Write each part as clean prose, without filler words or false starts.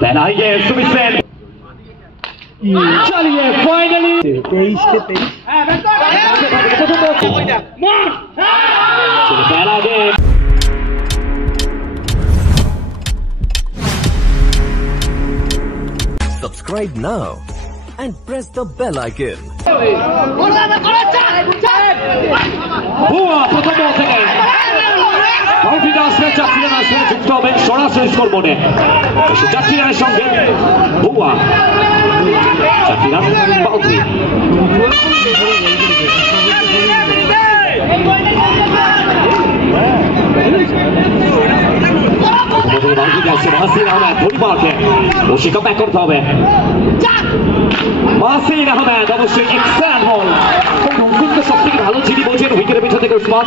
पहला ये सुमित सेन, चलिए फाइनली 23 के 23 पहला game Subscribe now and press the bell icon. বুয়া প্রথম বল থেকে বাউন্ডারিটা আসলে চাচ্ছিলেন আসলে যুক্ত হবেন সরাসরি স্কোর বোর্ডে চাচ্ছিলেন সঙ্গে বুয়া চাচ্ছিলেন বাউন্ডারি মাহসিন আহমেদ পরিবারকে অবশ্যই কাম ব্যাক করতে হবে মাহসিন আহমেদ অবশ্যই এক্সেলেন্ট বল কিন্তু সব থেকে ভালো যিনি বলছেন উইকেটের পিছন থেকে উসমান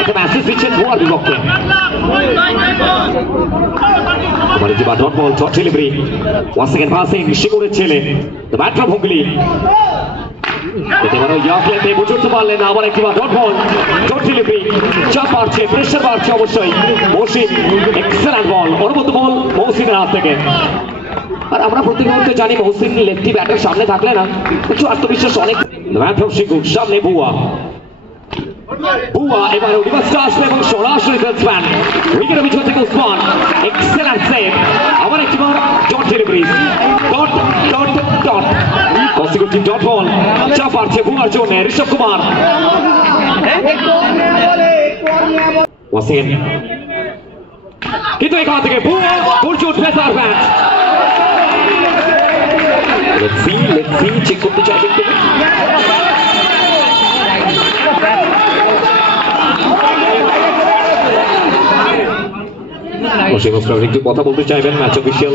একটা ম্যাসেজ দিচ্ছেন বুয়ার বিপক্ষে dot ball short delivery one second passing শিকরের ছেলে দ্য ব্যাটার ভঙ্গলি এবারে ইয়াকলেতে বুঝতে পারলেন আবার একবার ডট বল শর্ট ডেলিভারি চাপ বাড়ছে প্রেসার বাড়ছে অবশ্যই মহসিন এক্সেলেন্ট বল অনুমত বল মহসিনের হাত থেকে আর আমরা প্রতি মুহূর্তে জানি মহসিন লেফটি ব্যাটের সামনে থাকলে না একটু আত্মবিশ্বাস অনেক সামনে বুয়া বুয়া এবার রিভার্সটা আসবে এবং সরাসরি ব্যাটসম্যান উইকেটের পিছন থেকে উসমান এক্সেলেন্ট সেভ আবার একবার dot delivery dot dot dot consecutive dot ball চাপ আসছে বুয়ার জন্য ঋষভ কুমার ওয়াসিন কিন্তু এখান থেকে বুয়া প্রচুর pressure bat let's see check করতে চাইবেন তিনি একটু কথা বলতে চাইবেন match official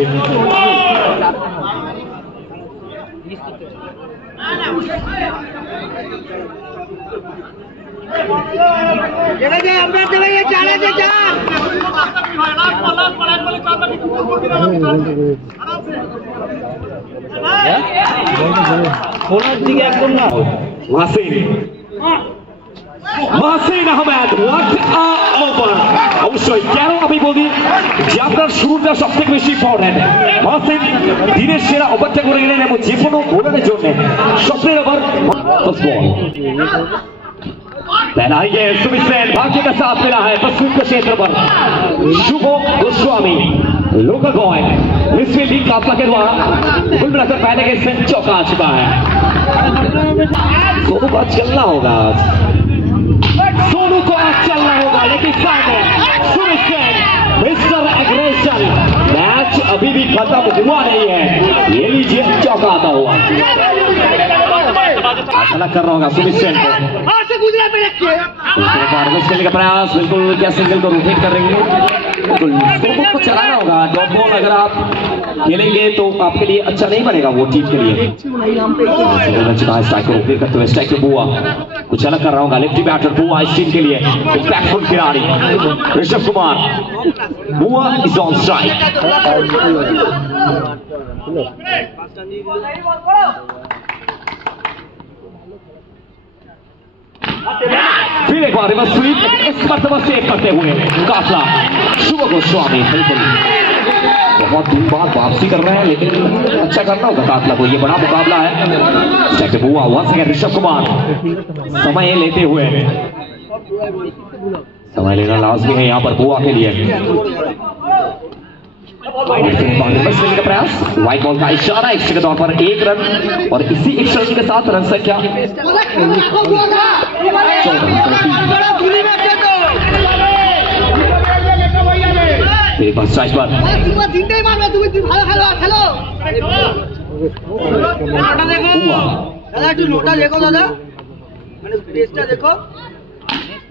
Mahsin Ahmed what a over অবশ্যই কেন আমি বলি যে আপনার শুরুটা সব থেকে বেশি ইম্পর্টেন্ট মাহসিন দিনের সেরা ওভারটা করে গেলেন এবং যে কোনো বোলারের জন্য স্বপ্নের ওভার ফার্স্ট বল पहला ये सुमित सेन भाग्य का साथ मिला है पश्चिम के क्षेत्र पर शुभ गोस्वामी लोकल बॉय मिसफील्डिंग काफला के द्वारा कुल मिलाकर पहले के सेन चौका आ चुका है सोनू को आज चलना होगा सोनू को आज चलना होगा लेकिन सामने Sumit Sen mister aggression match अभी भी खत्म हुआ नहीं है ये लीजिए चौका आता हुआ अलग कर रहा होगा सुमित सेन को का प्रयास बिल्कुल क्या सिंगल को रोटेट कर रही है बिल्कुल स्कोर को चलाना होगा डॉट बॉल अगर आप खेलेंगे तो आपके लिए अच्छा नहीं बनेगा वो टीम के लिए स्ट्राइक को रोटेट करते हुए स्ट्राइक बुआ कुछ अलग कर रहा होगा लेफ्टी बैटर बुआ इस टीम के लिए बैकफुट खिलाड़ी ऋषभ कुमार बुआ इज ऑन स्ट्राइक फिर एक बार रिवर्स स्वीप इस मर्तबा सेव करते हुए काफला शुभ गोस्वामी बिल्कुल बहुत दूर बाद वापसी कर रहे हैं लेकिन अच्छा करना होगा काफला को ये बड़ा मुकाबला है सेकंड हुआ वहां से ऋषभ कुमार समय लेते हुए समय लेना लाजमी है यहाँ पर बुआ के लिए का प्रयास व्हाइट बॉल का इशारा एक्स्ट्रा के तौर पर एक रन और इसी एक्स्ट्रा रन के साथ रन संख्या स्ट्राइक पर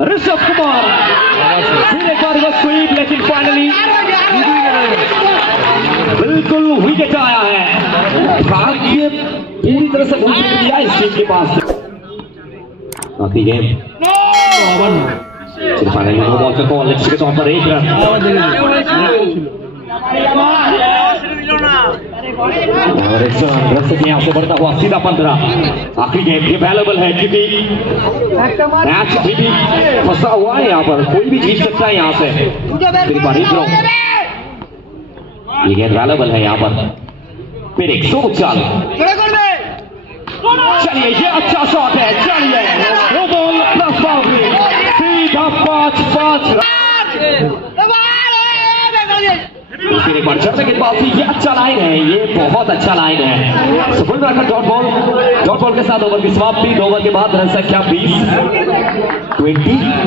ऋषभ कुमार फिर एक बार स्वीप लेकिन फाइनली बिल्कुल विकेट आया है भाग्य पूरी तरह से विकेट दिया इस टीम के पास आती गेम फाइनली नो बॉल का कॉल लेफ्ट के तौर पर एक रन और रन से यहाँ से बढ़ता हुआ सीधा 15 आखिरी गेम अवेलेबल है क्योंकि मैच भी फंसा हुआ है यहाँ पर कोई भी जीत सकता है यहाँ से ये गेंद वैल्यूबल है यहाँ पर फिर 100 चाल चलिए ये अच्छा शॉट है चलिए वो बॉल प्लस बाउंड्री सीधा 5-5 फिर एक बार चढ़ने के बाद ये अच्छा लाइन है ये बहुत अच्छा लाइन है सफल में रखा डॉट बॉल के साथ ओवर की समाप्ति 2 ओवर के बाद रन संख्या 20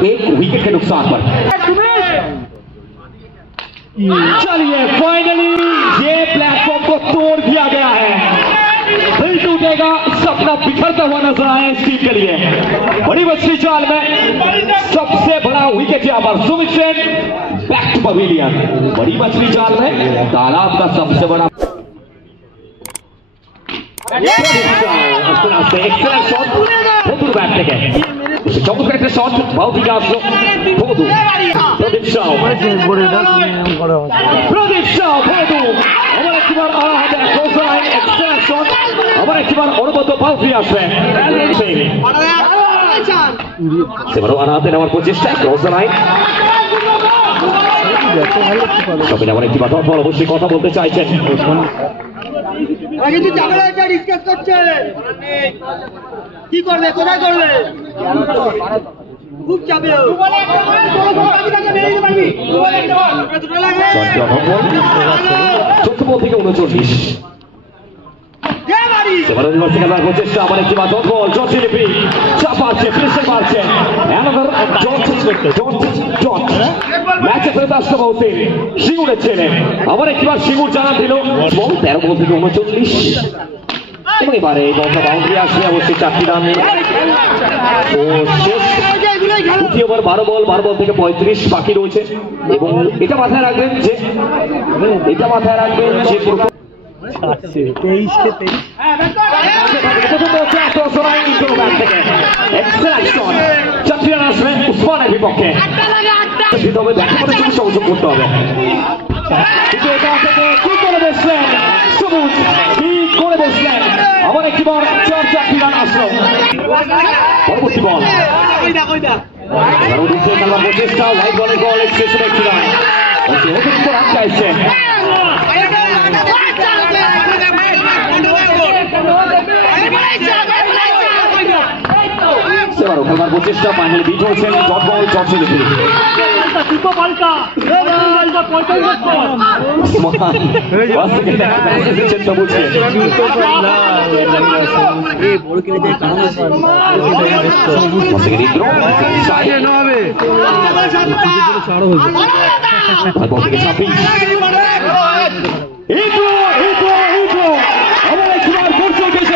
एक विकेट के नुकसान पर चलिए फाइनली ये प्लेटफॉर्म को तोड़ दिया गया है दिल टूटेगा सपना बिखरता हुआ नजर आए इस टीम के लिए बड़ी मछली चाल में सबसे बड़ा विकेट यहाँ पर Sumit Sen back to pavilion बड़ी मछली चाल में तालाब का सबसे बड़ा एक्सेलेंट शॉट बहुत बैट থেকে চমৎকার একটা শট বাউন্ডারি আসলো বহুত প্রদীপ শাহ আবার একবার আড়া হাতে ক্রস লাইন এক্সেলেন্ট শট আবার একবার অনুমত বাউন্ডারি আসবে সেবারও আড়া হাতে নেওয়ার প্রচেষ্টা ক্রস লাইন তবে আবার একবার ডট বল অবশ্যই কথা বলতে চাইছেন কিন্তু ঝামেলা এটা ডিসকাস করছে কি করবে কোথায় করবে খুব চাপে চতুর্থ বল থেকে 39 সেবার ইউনিভার্সিটি খেলার প্রচেষ্টা আবার একটি বার ডট বল জর্জ লিপি চাপাচ্ছে প্রেসার মারছে অ্যানাদার জর্জ ম্যাচে ফেরত আসতে বলতে সিঙ্গুরের ছেলে আবার একবার সিঙ্গুর জানা দিল বল 13 বল থেকে 39 এবং এবারে এই বলটা বাউন্ডারি আসবে অবশ্যই 4টি রান তো শেষ দ্বিতীয় ওভার 12 বল থেকে 35 বাকি রয়েছে এবং এটা মাথায় রাখবেন যে উসমানের বিপক্ষে সংযোগ করতে হবে আবার একটি বল 4-4 রান আসলো পরবর্তী বল প্রচেষ্টা হোয়াইট বলের বল স্টেশন একটি রান অতিরিক্ত রান চাইছে এবারও খেলবার প্রচেষ্টা ফাইনাল বিট হয়েছেন ডট বল জর্জ লিপি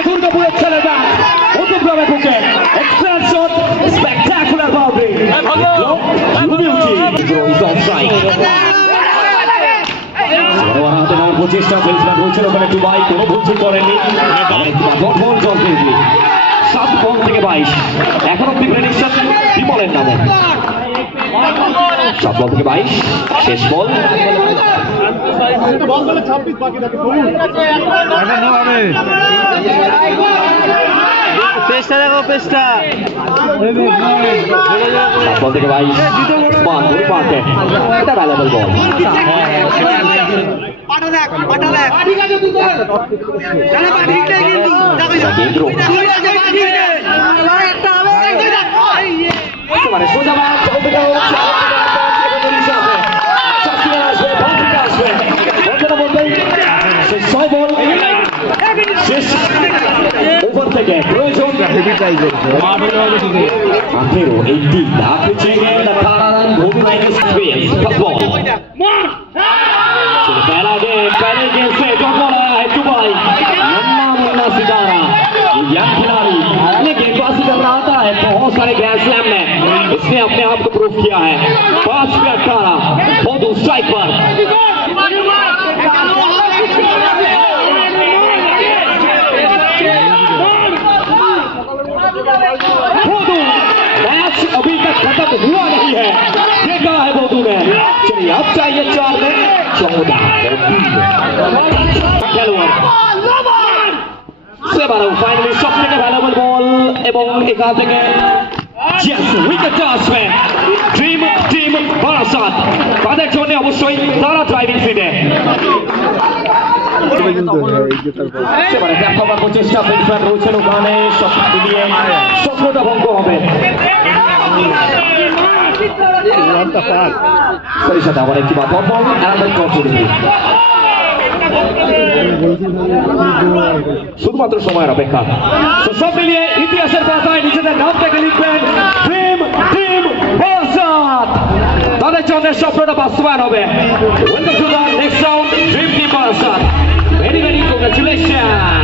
দুর্গাপুরের ছেলেটা অতিক্রমে ঢুকে এক্সেলেন্ট শট স্পেকটাকুলার বাউন্ডারি প্রচেষ্টা ফেলছিলেন রয়েছেন ওখানে দুবাই কোনো ভুল করেননি 7 বল থেকে 22 এখন অব্দি প্রেডিকশন বিমলের নামে 7 বল থেকে 22 শেষ বল পেস্টা দেখো পেস্টা বল থেকে 22 এটা ভ্যালুয়েবল বল ওভার থেকে প্রয়োজন 18 after changing the Thailand Gold Tigers experience first ball पहले गेम से डॉट बॉल आया है दुबई लम्बा मुन्ना सितारा यंग खिलाड़ी पहले गेंदबाजी कर रहा था है बहुत सारे ग्रैंड स्लैम में इसने अपने आप को प्रूव किया है 5 पे 18 बहुत स्ट्राइक पर मैच अभी तक खत्म हुआ नहीं है देखा है बोधू ने चलिए अब चाहिए 4 में 14 फाइनली सबसे वैल्यूएबल बॉल এবং এখান থেকে yes উইকেট আসবে ড্রিম টিম বারাসাত তাদের জন্য অবশ্যই তারা ড্রাইভিং সিটে সেবারে ব্যাক করার প্রচেষ্টা বেঞ্চম্যান রয়েছেন ওখানে সব মিলিয়ে স্বপ্নটা ভঙ্গ হবে সেই সাথে আবার একটি বাদ বল অ্যারাউন্ড করতে শুধুমাত্র সময়ের অপেক্ষা তো সব মিলিয়ে ইতিহাসের পাতায় নিজেদের নামটাকে লিখবেন ড্রিম টিম বারাসাত তাদের জন্য স্বপ্নটা বাস্তবায়ন হবে welcome to the next round dream team Barasat very very congratulation